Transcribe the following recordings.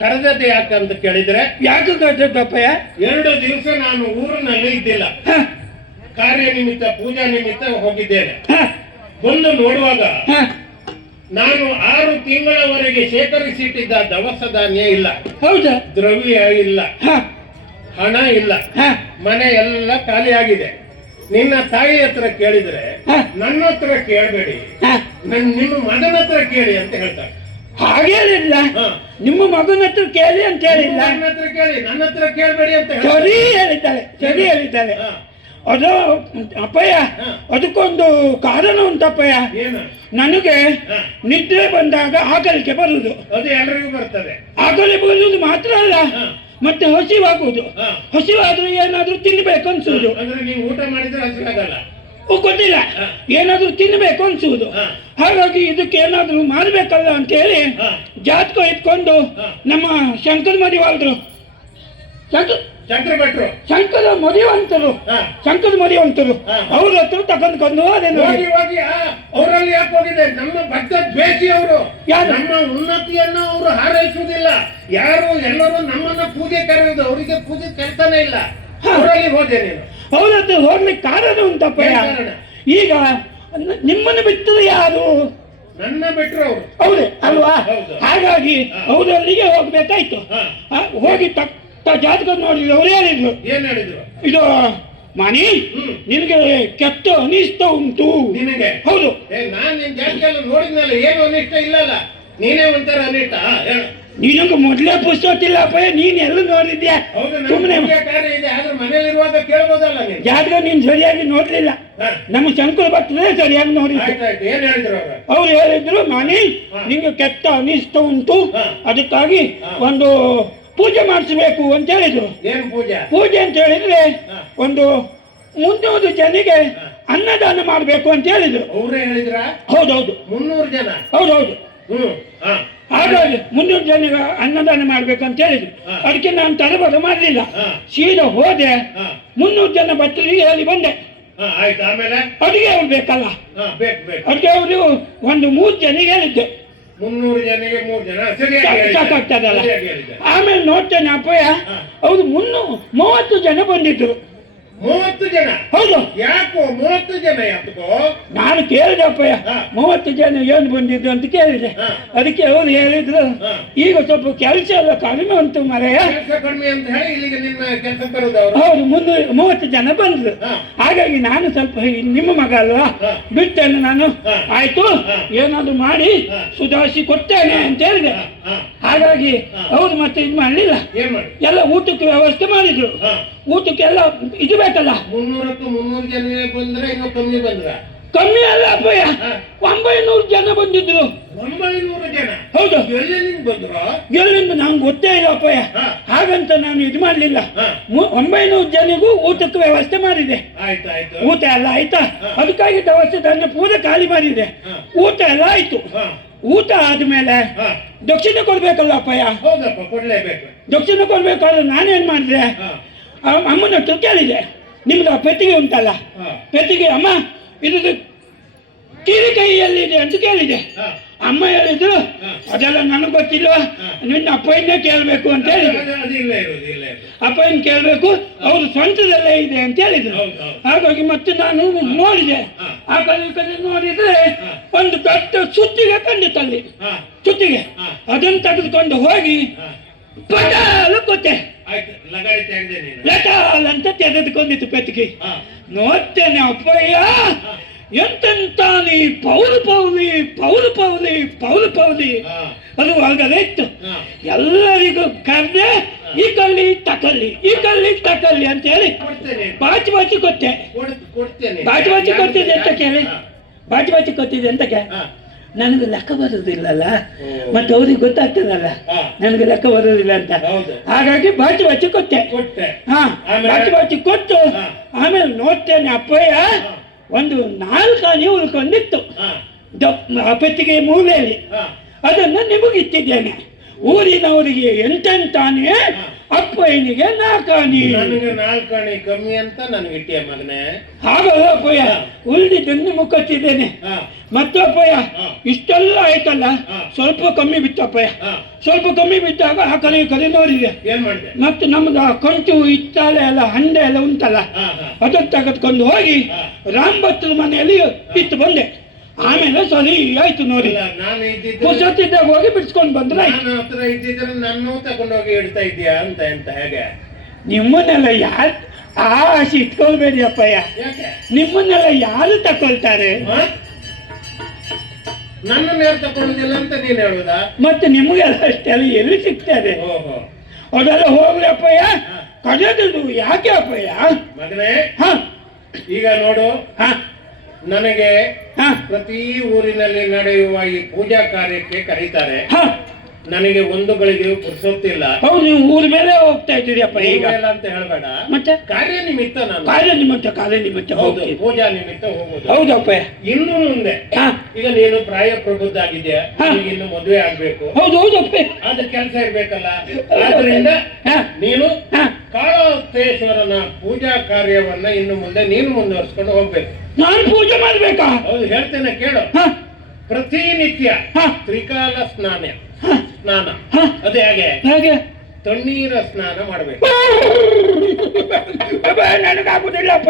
ಕರೆದದ್ದು ಯಾಕಂತ ಕೇಳಿದ್ರೆ ಯಾಕೆ ಕರೆದಪ್ಪಯ್ಯ ಎರಡು ದಿವಸ ನಾನು ಊರಿನಲ್ಲಿ ಇದ್ದಿಲ್ಲ. ಕಾರ್ಯ ನಿಮಿತ್ತ ಪೂಜಾ ನಿಮಿತ್ತ ಹೋಗಿದ್ದೇನೆ. ಬಂದು ನೋಡುವಾಗ. ನಾನು ಆರು ತಿಂಗಳವರೆಗೆ ಶೇಖರಿಸಿಟ್ಟಿದ್ದ ದವಸ ಧಾನ್ಯ ಇಲ್ಲ. ಹೌದಾ? ದ್ರವ್ಯ ಇಲ್ಲ. ಹಣ ಇಲ್ಲ. ಮನೆ ಎಲ್ಲ ಖಾಲಿ ಆಗಿದೆ. ನಿನ್ನ ತಾಯಿ ಹತ್ರ ಕೇಳಿದ್ರೆ. ನನ್ನ ಹತ್ರ ಕೇಳಬೇಡಿ. ನನ್ ನಿಮ್ಮ ಮಗನ ಹತ್ರ ಕೇಳಿ ಅಂತ ಹೇಳ್ತಾರೆ. ಹಾಗೆ ಹೇಳಿಲ್ಲ ನಿಮ್ಮ ಮಗನ ಹತ್ರ ಕೇಳಿ ಅಂತ ಹೇಳಿಲ್ಲ. ನನ್ನ ಹತ್ರ ಕೇಳಿ ನನ್ನ ಹತ್ರ ಕೇಳಬೇಡಿ ಅಂತ. ಸರಿ ಹೇಳಿದ್ದಾಳೆ ಸರಿ ಹೇಳಿದ್ದಾಳೆ. ಹ. ಅದು ಅಪ್ಪಯ್ಯ ಅದಕ್ಕೊಂದು ಕಾರಣ ಉಂಟಪ್ಪಯ್ಯ ಏನು? ನನಗೆ ಹ. ನಿದ್ರೆ ಬಂದಾಗ ಆಕಲಿಕೆ ಬರುದು ಅದು ಎಲ್ರಿಗೂ ಬರ್ತದೆ. ಆಗಲೇ ಬರುವುದು ಮಾತ್ರ ಅಲ್ಲ ಹ. ಮತ್ತೆ ಹಸಿವಾಗುವುದು. ಹ. ಹಸಿವಾದ್ರೆ ಏನಾದ್ರೂ ತಿನ್ಬೇಕು ಅನ್ಸುವುದು. ಅಂದ್ರೆ ನೀವು ಊಟ ಮಾಡಿದ್ರೆ ಓ, ಗೊತ್ತಿಲ್ಲ. ಹ. ಏನಾದ್ರೂ ತಿನ್ಬೇಕು ಅನ್ಸುದು ಹ. ಹಾಗಾಗಿ ಇದಕ್ಕೆ ಏನಾದ್ರೂ ಮಾಡಬೇಕಲ್ಲ ಅಂತ ಹೇಳಿ. ಜಾತಕ ಇಟ್ಕೊಂಡು ನಮ್ಮ ಶಂಕರ್ ಮರಿವಾಳ್ರು ಶಂಕರ್ ಭಟ್ರು. ಶಂಕರ ಮರಿವಂತರು ಶಂಕರ್ ಮರಿವಂತರು. ಅವ್ರ ಹತ್ರ ತಗೊಂಡ್ಕೊಂಡು ಅದೇ ನೋಡಿ. ಹೋಗಿ ಅವರಲ್ಲಿ ಯಾಕೆ ಹೋಗಿದೆ? ನಮ್ಮ ಭಕ್ತ ದ್ವೇಷಿ ಅವರು? ನಮ್ಮ ಉನ್ನತಿಯನ್ನ ಅವರು ಹಾರೈಸುವುದಿಲ್ಲ. ಯಾರು ಎಲ್ಲರೂ ನಮ್ಮನ್ನ ಪೂಜೆ ಕರೆಯುವುದು ಅವರಿಗೆ ಪೂಜೆ ಕರ್ತಾನೆ ಇಲ್ಲ. ಅವರಲ್ಲಿ ಹೋದೆ ನೀನು. ಅವ್ರ ಹತ್ರ ಹೋಗ್ಲಿಕ್ಕೆ ಕಾರಣ ಉಂಟಪ್ಪ ಈಗ ನಿಮ್ಮನ್ನು ಬಿಟ್ಟರೆ ಯಾರು? ನನ್ನ ಬಿಟ್ಟರು ಅವರು. ಹೌದೇ ಅಲ್ವಾ. ಹಾಗಾಗಿ. ಅವರಲ್ಲಿಗೆ ಹೋಗ್ಬೇಕಾಯ್ತು. ಹೋಗಿ ತಕ್ಕ ಜಾತಕ ನೋಡಿದ್ರು ಅವ್ರು ಹೇಳಿದ್ರು? ಏನ್ ಹೇಳಿದ್ರು? ಇದು ಮಾನಿ. ನಿನಗೆ ಕೆಟ್ಟ ಅನಿಷ್ಟ ಉಂಟು. ನಿನಗೆ? ಹೌದು. ನಾನು ನಿನ್ ಜಾತಕ ನೋಡಿದ್ನಲ್ಲ ಏನು ಅನಿಷ್ಟ ಇಲ್ಲಲ್ಲ? ನೀನೇ ಒಂಥರ ಅನಿಷ್ಟ ನಿನಗೆ ಮೊದಲೇ ಪುಸ್ತಕ ಅಪ್ಪ ನೀನ್ ಎಲ್ಲ ನೋಡಿದ್ಯಾ? ಸುಮ್ಮನೆ ಜಾತಕ ನೀನ್ ಸರಿಯಾಗಿ ನೋಡ್ಲಿಲ್ಲ. ನಮ್ಮ ಶಂಕರ ಭಟ್ರೇ ಸರಿಯಾಗಿ ನೋಡಿ. ಅವ್ರು? ಹೇಳಿದ್ರು ಮಾನಿ ನಿಮ್ಗೆ ಕೆಟ್ಟ ಅನಿಷ್ಟ ಉಂಟು. ಅದಕ್ಕಾಗಿ ಒಂದು ಪೂಜೆ ಮಾಡಿಸ್ಬೇಕು ಅಂತ ಹೇಳಿದ್ರು. ಪೂಜೆ? ಅಂತ ಹೇಳಿದ್ರೆ ಒಂದು ಮುನ್ನೂರು ಜನಿಗೆ. ಅನ್ನದಾನ ಮಾಡಬೇಕು ಅಂತ ಹೇಳಿದ್ರು. ಅವ್ರೇ ಹೇಳಿದ್ರ? ಹೌದೌದು. ಮುನ್ನೂರು ಜನ? ಹೌದೌದು. ಹಾಗಾಗಿ ಮುನ್ನೂರು ಜನ ಅನ್ನದಾನ ಮಾಡ್ಬೇಕು ಅಂತ ಹೇಳಿದ್ರು. ಅದಕ್ಕೆ ನಾನು ತಲೆಬರ ಮಾಡಲಿಲ್ಲ. ಸೀದಾ ಹೋದೆ. ಮುನ್ನೂರು ಜನ ಭಕ್ತರಿಗೆ ಹೇಳಿ ಬಂದೆ. ಆಯ್ತು ಆಮೇಲೆ? ಅಡುಗೆ ಅವ್ರು ಬೇಕಲ್ಲ? ಹಾ ಬೇಕು ಬೇಕು. ಅಡುಗೆ ಅವರು ಒಂದು ಮೂರು ಜನಿಗೆ ಹೇಳಿದ್ದೆ. ಮುನ್ನೂರು ಜನಿಗೆ ಮೂರು ಜನ. ಸರಿಯಾಗಿ. ಸಾಕಾಗ್ತದಲ್ಲ. ಆಮೇಲೆ ನೋಡ್ತೇನೆ ಅಪ್ಪಯ್ಯ. ಅವ್ರು ಅವರು ಮುನ್ನೂ ಮೂವತ್ತು ಜನ ಬಂದಿದ್ರು. ಮೂವತ್ತು ಜನ. ಹೌದು. ಯಾಕೋ ಮೂವತ್ತು ಜನ ಯಾಕೋ? ನಾನು ಕೇಳಿದೆ ಅಪ್ಪಯ್ಯ. ಮೂವತ್ತು ಜನ ಏನು ಬಂದಿದ್ದು ಅಂತ ಕೇಳಿದೆ. ಅದಕ್ಕೆ ಅವರು ಹೇಳಿದ್ರು ಈಗ ಸ್ವಲ್ಪ ಕೆಲಸ ಎಲ್ಲ ಕಡಿಮೆ ಉಂಟು ಮರೆಯ. ಕಡಿಮೆ ಅಂತ ಹೇಳಿ ಇಲ್ಲಿಗೆ ನಿನ್ನ ಕೆಲಸ ಬರುದು ಹೌದು ಮುನ್ನೂರು ಮೂವತ್ತು ಜನ ಬಂದ್ರು. ಹಾಗಾಗಿ ನಾನು ಸ್ವಲ್ಪ ನಿಮ್ಮ ಮಗ ಅಲ್ವಾ. ಬಿಟ್ಟೇನೆ ನಾನು. ಆಯ್ತು? ಏನಾದ್ರು ಮಾಡಿ. ಸುಧಾರಿಸಿ ಕೊಡ್ತೇನೆ ಅಂತ ಹೇಳಿದೆ. ಹಾಗಾಗಿ. ಅವ್ರು ಮತ್ತೆ ಇದು ಮಾಡಲಿಲ್ಲ. ಎಲ್ಲ ಊಟಕ್ಕೆ ವ್ಯವಸ್ಥೆ ಮಾಡಿದ್ರು. ಊಟಕ್ಕೆಲ್ಲ ಇದು ಬೇಕಲ್ಲ? ಮುನ್ನೂರಕ್ಕೂ ಮುನ್ನೂರು ಜನ ಬಂದ್ರೆ ಇನ್ನೂ ಕಮ್ಮಿ ಬಂದ್ರ? ಕಮ್ಮಿ ಅಲ್ಲ ಅಪ್ಪಯ್ಯ. ಒಂಬೈನೂರು ಜನ ಬಂದಿದ್ರು. ಒಂಬೈನೂರು ಜನ? ಹೌದು. ಬಂದ್ರು? ಎಲ್ಲಿಂದ ನಂಗೆ ಗೊತ್ತೇ ಇಲ್ಲ ಅಪ್ಪಯ್ಯ. ಹಾಗಂತ ನಾನು ಇದು ಮಾಡಲಿಲ್ಲ. ಒಂಬೈನೂರು ಜನಿಗೂ ಊಟಕ್ಕೆ ವ್ಯವಸ್ಥೆ ಮಾಡಿದೆ. ಆಯ್ತು ಆಯ್ತು. ಊಟ ಎಲ್ಲ ಆಯ್ತಾ? ಅದಕ್ಕಾಗಿ ದವಸ ಧಾನ್ಯ ಪೂರ ಖಾಲಿ ಮಾಡಿದೆ. ಊಟ ಎಲ್ಲ ಆಯ್ತು. ಊಟ ಆದ್ಮೇಲೆ ದಕ್ಷಿಣ ಕೊಡ್ಬೇಕಲ್ಲ ಅಪ್ಪಯ್ಯ? ಹೌದಪ್ಪ ಕೊಡ್ಲೇಬೇಕು. ದಕ್ಷಿಣ ಕೊಡ್ಬೇಕಾದ್ರೆ ನಾನೇನ್ ಮಾಡಿದೆ? ಅಮ್ಮನ ಹತ್ರ ಕೇಳಿದೆ. ನಿಮ್ದು ಆ ಪೆಟ್ಟಿಗೆ ಉಂಟಲ್ಲ? ಪೆಟ್ಟಿಗೆ ಅಮ್ಮ ಇದು ಕೀರಿ ಕೈಯಲ್ಲಿದೆ ಅಂತ ಕೇಳಿದೆ. ಅಮ್ಮ ಹೇಳಿದ್ರು. ಅದೆಲ್ಲ ನನಗೆ ಗೊತ್ತಿಲ್ಲ ನಿನ್ನ ಅಪ್ಪಯ್ಯನ್ನೇ ಕೇಳಬೇಕು ಅಂತ ಹೇಳಿದ್ರು. ಅಪ್ಪಯ್ಯನ ಕೇಳಬೇಕು ಅವ್ರು ಸ್ವಂತದಲ್ಲೇ ಇದೆ ಅಂತ ಹೇಳಿದ್ರು. ಹಾಗಾಗಿ ಮತ್ತೆ ನಾನು ನೋಡಿದೆ. ಆ ಕಡೆ ನೋಡಿದ್ರೆ ಒಂದು ದೊಡ್ಡ ಸುತ್ತಿಗೆ ಕಂಡಿತ್ತಲ್ಲಿ. ಸುತ್ತಿಗೆ. ಅದನ್ನು ತೆಗೆದುಕೊಂಡು ಹೋಗಿ ಪಟಾಲು ಗೊತ್ತೆ ಕೊಟ್ಟೆ. ಆಯ್ತು ಲಗಾಡಿ ತೆಗ್ದೆ ನೀನು. ಲಟಾಲ್ ಅಂತ ತೆಗೆದುಕೊಂಡಿತ್ತು ಹಾ. ನೋಡ್ತೇನೆ ಅಪ್ಪಯ್ಯ ಎಂತೆಂತ ನೀ ಪೌಲು ಪೌಲಿ ಪೌಲು ಪೌಲಿ ಪೌಲು ಪೌಲಿ. ಅದು ಒಳಗಡೆ ಇತ್ತು ಎಲ್ಲರಿಗೂ ಕರೆದೆ ಈ ಕಲ್ಲಿ ತಕಲ್ಲಿ ಈ ಕಲ್ಲಿ ತಕಲ್ಲಿ ಅಂತ ಹೇಳಿ ಬಾಚಿ ಬಾಚಿ ಕೊಟ್ಟೆ. ಬಾಚಿ ಬಾಚಿ ಕೊಟ್ಟಿದೆ ಅಂತ ಕೇಳಿ. ಬಾಚಿ ಬಾಚಿ ಕೊಟ್ಟಿದೆ ಅಂತ ಕೇಳಿ ನನಗೆ ಲೆಕ್ಕ ಬರೋದಿಲ್ಲಲ್ಲ. ಮತ್ತೆ ಅವ್ರಿಗೆ ಗೊತ್ತಾಗ್ತದಲ್ಲ. ನನಗೆ ಲೆಕ್ಕ ಬರೋದಿಲ್ಲ ಅಂತ. ಹಾಗಾಗಿ ಬಾಚಿ ಬಾಚಿ ಕೊಟ್ಟೆ. ಹಾ? ಬಾಚಿ ಬಾಚಿ ಕೊಟ್ಟು ಆಮೇಲೆ ನೋಡ್ತೇನೆ ಅಪ್ಪಯ್ಯ ಒಂದು ನಾಲ್ಕು ಆನೆ ಉಳ್ಕೊಂಡಿತ್ತು. ಅಪ್ಪತ್ತಿಗೆ ಮೂಲೆಯಲ್ಲಿ. ಅದನ್ನು ನಿಮಗಿಟ್ಟಿದ್ದೇನೆ. ಊರಿನವರಿಗೆ ಎಂಟೆಂಟಾನೆ ಅಪ್ಪಯ್ಯನಿಗೆ ನಾಲ್ಕಾನಿ ನನಗೆ ನಾಲ್ಕಾಣಿ ಕಮ್ಮಿ ಅಂತ ನನಗೆ ಇಟ್ಟಿಯ ಮಗನೇ. ಹಾಗಲ್ಲ ಅಪ್ಪಯ್ಯ. ಉಳಿದಿದ್ದನ್ನು ಮುಖತ್ತಿದ್ದೇನೆ ಮತ್ತಪ್ಪಯ್ಯ. ಇಷ್ಟೆಲ್ಲ ಆಯ್ತಲ್ಲ? ಸ್ವಲ್ಪ ಕಮ್ಮಿ ಬಿತ್ತಪ್ಪಯ್ಯ ಸ್ವಲ್ಪ ಕಮ್ಮಿ ಬಿದ್ದಾಗ ಆ ಕಲೆ ಕಡೆ ನೋಡಿದೆ ಮಾಡಿದೆ? ಮತ್ತೆ ನಮ್ದು ಆ ಕಂಚು ಇತ್ತಾಳೆ ಎಲ್ಲ ಹಂಡೆ ಎಲ್ಲ ಉಂಟಲ್ಲ? ಅದನ್ನು ತೆಗೆದುಕೊಂಡು ಹೋಗಿ. ರಾಮ್ ಭಟ್ರ ಮನೆಯಲ್ಲಿ ಇತ್ತು ಬಂದೆ. ಆಮೇಲೆ ಸರಿ ಆಯ್ತು ನೋಡಿ. ನಾನು ಹೋಗಿ ಬಿಡ್ಸ್ಕೊಂಡು ಬಂದ್ರೆ ನನ್ನ ನಾನು ಹತ್ರ ಇದ್ದಿದ್ರೆ ನನ್ನೂ ತಗೊಂಡೋಗಿ ಇಡ್ತಾ ಇದ್ದೀಯಾ ಅಂತ ಅಂತ ಹೇಗೆ? ನಿಮ್ಮನ್ನೆಲ್ಲ ಯಾರು ಆ ಆಸೆ ಇಟ್ಕೊಳ್ಬೇಡಿ ಅಪ್ಪಯ್ಯ ಯಾಕೆ? ನಿಮ್ಮನ್ನೆಲ್ಲ ಯಾರು ತಕೊಳ್ತಾರೆ? ನನ್ನನ್ನು ಯಾರು ತಗೊಳ್ಳೋದಿಲ್ಲ ಅಂತ ನೀನ್ ಹೇಳುದಾ? ಮತ್ತೆ ನಿಮಗೆಲ್ಲ ಅಷ್ಟೆಲ್ಲ ಎಲ್ಲಿ ಸಿಗ್ತದೆ? ಅದೆಲ್ಲ ಹೋಗ್ಲಿ ಅಪ್ಪಯ್ಯ ಕಡೆದು ಯಾಕೆ ಅಪ್ಪಯ್ಯ? ಮಗನೇ ಹ. ಈಗ ನೋಡು. ಹ. ನನಗೆ ಪ್ರತಿ ಊರಿನಲ್ಲಿ ನಡೆಯುವ ಈ ಪೂಜಾ ಕಾರ್ಯಕ್ಕೆ ಕರೀತಾರೆ. ನನಗೆ ಒಂದು ಗಳಿಗೆ ಪುರ್ಸೊತ್ತಿಲ್ಲ ಹೌದು ನೀವು ಊರ ಮೇಲೆ ಹೋಗ್ತಾ ಇದ್ದೀರಿ ಅಪ್ಪ ಈಗ. ಇಲ್ಲ ಅಂತ ಹೇಳಬೇಡ. ಮತ್ತೆ? ಕಾರ್ಯ ನಿಮಿತ್ತ ನಾನು. ಕಾರ್ಯ ನಿಮಿತ್ತ ಕಾರ್ಯ ನಿಮಿತ್ತ ಹೌದು ಪೂಜಾ ನಿಮಿತ್ತ ಹೋಗುದು. ಹೌದು ಅಪ್ಪ ಇನ್ನು ಮುಂದೆ ಹ. ಈಗ ನೀನು ಪ್ರಾಯ ಪ್ರಬುದ್ಧ ಆಗಿದ್ಯಾ ಹಾ. ನಿನಗೆ ಇನ್ನು ಮದುವೆ ಆಗ್ಬೇಕು. ಹೌದು ಹೌದು ಅಪ್ಪ ಅದ ಕೆಲಸ ಇರ್ಬೇಕಲ್ಲ. ಆದ್ರಿಂದ ಹಾ. ನೀನು ಹ. ಕಾಳಹಸ್ತೇಶ್ವರನ ಪೂಜಾ ಕಾರ್ಯವನ್ನ ಇನ್ನು ಮುಂದೆ ನೀನು ಮುಂದುವರ್ಸ್ಕೊಂಡು ಹೋಗ್ಬೇಕು. ನಾನು ಪೂಜೆ ಮಾಡ್ಬೇಕಾ? ಹೌದು ಹೇಳ್ತೇನೆ ಕೇಳು. ಹಾ. ಪ್ರತಿನಿತ್ಯ ಹ. ತ್ರಿಕಾಲ ಸ್ನಾನ. ಸ್ನಾನ. ಅದೇ ಅದು ಹೇಗೆ? ಹೇಗೆ? ತಣ್ಣೀರ ಸ್ನಾನ ಮಾಡ್ಬೇಕು. ನನಗಾಗುದಿಲ್ಲ ಅಪ್ಪ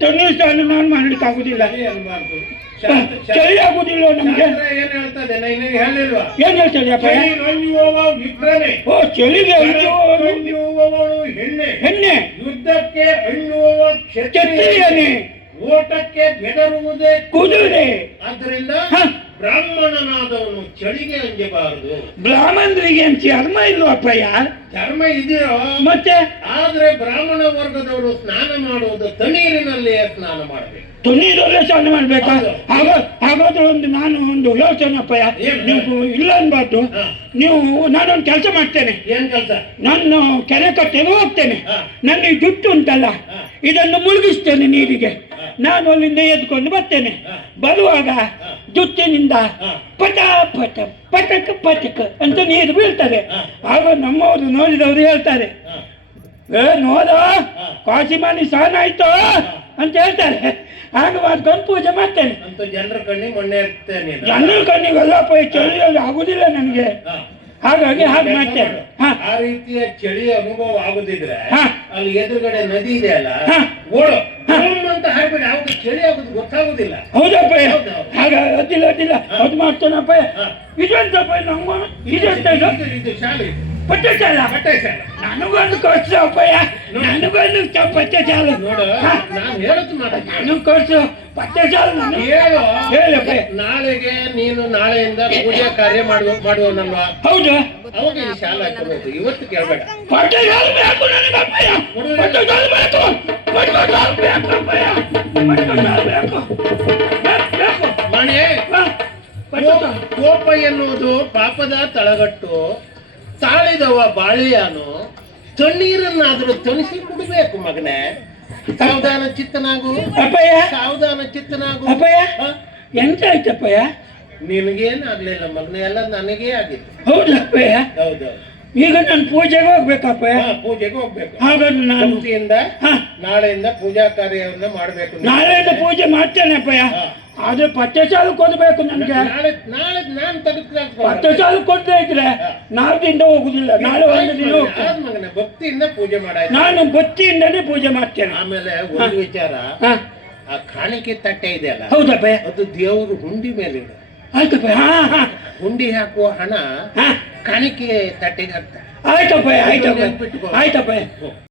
ತಣ್ಣೀರು ಸ್ನಾನ ನಾನು ಮಾಡ್ಲಿಕ್ಕೆ ಆಗುದಿಲ್ಲ. ಸರಿ ಅನ್ಬಾರ್ದು. ಶಾಸ್ತ್ರ- ಶಾಸ್ತ್ರ- ಸರಿ ಆಗುದಿಲ್ಲ ನಮ್ಗೆ? ಏನ್ ಹೇಳ್ತದೆ? ನಾ ನಿನಗೆ ಹೇಳಿಲ್ವಾ ಏನ್ ಹೇಳ್ತದೆ ಅಪ್ಪ ಚಳಿ ವಿಪ್ರನೆ. ಓ ಚಳಿಗೆ ಹೆಣ್ಣೆ ಹೆಣ್ಣೆ ಯುದ್ಧಕ್ಕೆ ಅಣ್ಣುವವ ಕ್ಷತ್ರಿಯನೇ. ಓಟಕ್ಕೆ ಬೆದರುವುದೇ ಕುದುರೆ. ಆದ್ರಿಂದ ಹ. ಬ್ರಾಹ್ಮಣನಾದವನು ಚಳಿಗೆ ಅಂಜಬಾರದು. ಬ್ರಾಹ್ಮಣರಿಗೆ ಏನ್ ಚರ್ಮ ಇಲ್ವಪ್ಪ ಅಪ್ಪಯ್ಯ ಧರ್ಮ ಇದೆಯೋ? ಮತ್ತೆ? ಆದ್ರೆ ಬ್ರಾಹ್ಮಣ ವರ್ಗದವರು ಸ್ನಾನ ಮಾಡುವುದು ತಣ್ಣೀರಿನಲ್ಲಿಯೇ ಸ್ನಾನ ಮಾಡಬೇಕು. ತುನೀರಲ್ಲೇ ಸ್ನಾನ ಮಾಡ್ಬೇಕಾ? ಹಾಗಾದ್ರೆ ಒಂದು ನಾನು ಒಂದು ಯೋಚನೆ ಅಪ್ಪಯ್ಯ? ನೀವು ಇಲ್ಲ ಅನ್ಬಾರ್ದು. ನೀವು ನಾನೊಂದು ಕೆಲಸ ಮಾಡ್ತೇನೆ. ಏನ್ ಕೆಲಸ? ನಾನು ಕೆರೆ ಕಟ್ಟೆಗೆ ಹೋಗ್ತೇನೆ. ನನ್ನ ಜುಟ್ಟು ಉಂಟಲ್ಲ? ಇದನ್ನು ಮುಳುಗಿಸ್ತೇನೆ ನೀರಿಗೆ. ನಾನು ಅಲ್ಲಿಂದ ಎದ್ಕೊಂಡು ಬರ್ತೇನೆ. ಬರುವಾಗ ಜುತ್ತಿನಿಂದ ಪಟ ಪಟ ಪಟಕ್ ಪಟಕ್ ಅಂತ ನೀರು ಬೀಳ್ತಾರೆ. ಆಗ ನಮ್ಮವರು ನೋಡಿದವರು ಹೇಳ್ತಾರೆ ಏ ನೋಡ ಕಾಶಿ ಕಾಶಿಮಾನಿ ಸ್ನಾನ ಆಯ್ತು? ಅಂತ ಹೇಳ್ತಾರೆ. ಆಗ ಮಾಡ್ಕೊಂಡು ಪೂಜೆ ಮಾಡ್ತೇನೆ. ಜನರ ಕಣ್ಣಿಗೆ. ಜನರ ಕಣ್ಣಿಗೆಲ್ಲಪ್ಪ ಈ ಚಳಿಯಲ್ಲಿ ಆಗುದಿಲ್ಲ ನನಗೆ. ಹಾಗಾಗಿ ಹಾಗೆ ಮಾಡ್ತೇವೆ ಆ ರೀತಿಯ ಚಳಿ ಅನುಭವ ಆಗುದಿದ್ರೆ. ಅಲ್ಲಿ ಎದುರುಗಡೆ ನದಿ ಇದೆ ಅಲ್ಲ? ಓಡೋ. ಅಂತ ಹಾಕ್ಬೇಡಿ ಅವಾಗ ಚಳಿ ಆಗುದು ಗೊತ್ತಾಗುದಿಲ್ಲ. ಹೌದಪ್ಪ. ಹೌದು, ಹೌದು. ಹಾಗ ಅದಿಲ್ಲ ಅದಿಲ್ಲ ಅದು ಮಾಡ್ತೇನಪ್ಪ. ಹ. ಇದೆಂತಪ್ಪ ನಮ್ಮ ಇದು ಶಾಲೆ ಪಟ್ಟೆ ಚಾಲ ಬಟ್ಟೆ ಚಾಲ ನನಗೊಂದು ಕೊಡ್ಸು ಅಪ್ಪಯ್ಯ ನನಗೊಂದು ಪಟ್ಟೆ ಚಾಲು ನೋಡು. ನಾನು ಹೇಳುತ್ತೆ ಮಾಡ. ನನಗೆ ಕೊಡ್ಸು ಪಟ್ಟೆ ಚಾಲು ಹೇಳು. ಹೇಳಪ್ಪ ನಾಳೆಗೆ ನೀನು ನಾಳೆಯಿಂದ ಪೂಜೆ ಕಾರ್ಯ ಮಾಡುವ ಮಾಡುವನಲ್ವಾ? ಹೌದು. ಅವಾಗ ಈ ಶಾಲ ಹಾಕೋದು ಇವತ್ತು ಕೇಳಬೇಡ. ಪಟ್ಟೆ ಚಾಲು ಬೇಕು ನನಗೆ ಅಪ್ಪಯ್ಯ. ಪಟ್ಟೆ ಚಾಲು ಬೇಕು. ಪಟ್ಟೆ ಚಾಲು ಬೇಕು ಅಪ್ಪಯ್ಯ. ಪಟ್ಟೆ ಚಾಲು ಬೇಕು ಮಣೆ ಪಟ್ಟೆ. ಕೋಪ ಎನ್ನುವುದು ಪಾಪದ ತಳಗಟ್ಟು. ತಾಳಿದವ ಬಾಳಿಯಾನು ತಣ್ಣೀರನ್ನಾದರೂ ತಣಿಸಿ ಕುಡಬೇಕು ಮಗನೇ. ಸಾವಧಾನ ಚಿತ್ತನಾಗು. ಅಪ್ಪಯ್ಯ. ಸಾವಧಾನ ಚಿತ್ತನಾಗು. ಅಪ್ಪಯ್ಯ. ಎಂತಾಯ್ತು ಎಂತ ನಿನಗೇನು ನಿನಗೇನಾಗ್ಲಿಲ್ಲ ಮಗನೇ ಎಲ್ಲ ನನಗೇ ಆಗಿತ್ತು. ಹೌದು ಅಪ್ಪಯ್ಯ? ಹೌದು ಈಗ ನಾನು ಪೂಜೆಗೆ ಹೋಗ್ಬೇಕಪ್ಪಯ್ಯ ಹಾ, ಪೂಜೆಗೆ ಹೋಗ್ಬೇಕು. ಹಾಗಾದ್ರೆ ನಾನು ಭಕ್ತಿಯಿಂದ ನಾಳೆಯಿಂದ ಪೂಜಾ ಕಾರ್ಯವನ್ನ ಮಾಡಬೇಕು. ನಾಳೆಯಿಂದ ಪೂಜೆ ಮಾಡ್ತೇನೆ ಅಪ್ಪಯ್ಯ. ಹಾ. ಆದ್ರೆ ಪತ್ತೆ ಸಾಲು ಕೊಡ್ಬೇಕು ನನಗೆ. ನಾಳೆ ನಾಳೆ ನಾನು ಪತ್ತೆ ಸಾಲು ಕೊಡ್ತಾ ಇದ್ರೆ ನಾಳೆದಿಂದ ಹೋಗುದಿಲ್ಲ. ನಾಳೆ ಒಂದು ದಿನ ಹೋಗ್ತೇನೆ. ಮಗನೇ ಭಕ್ತಿಯಿಂದ ಪೂಜೆ ಮಾಡ ನಾನು ಭಕ್ತಿಯಿಂದನೇ ಪೂಜೆ ಮಾಡ್ತೇನೆ. ಆಮೇಲೆ ಒಂದು ವಿಚಾರ. ಆ ಕಾಣಿಕೆ ತಟ್ಟೆ ಇದೆ ಅಲ್ಲ ಹೌದಪ್ಪ. ಅದು ದೇವರು ಹುಂಡಿ ಮೇಲೆ ಇಡು. ಆಯ್ತಪ್ಪ ಹುಂಡಿ ಹಾಕುವ ಹಣ ಕಾಣಿಕೆ ತಟ್ಟೆಗೆ ಹಾಕ್ತಾರೆ. ಆಯ್ತಪ್ಪ ಆಯ್ತಪ್ಪ. ಆಯ್ತಪ್ಪ.